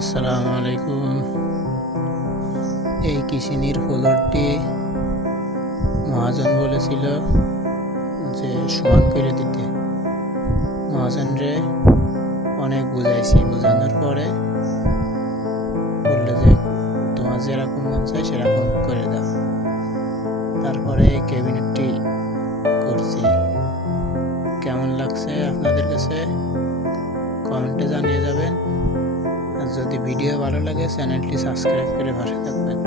আসসালামু আলাইকুম। এই কিসিনির ফ্লোরটি মহাজন বলেছিল যে সমান করে দিতে। মহাজনরে অনেক বুঝাইছি, বোঝানোর পরে বললো যে তোমার যেরকম মন চাই সেরকম করে দাও। তারপরে এই ক্যাবিনেটটি করছি। কেমন লাগছে আপনাদের কাছে কমেন্টে জানিয়ে যাবেন। আর যদি ভিডিও ভালো লাগে চ্যানেলটি সাবস্ক্রাইব করে পাশে থাকবেন।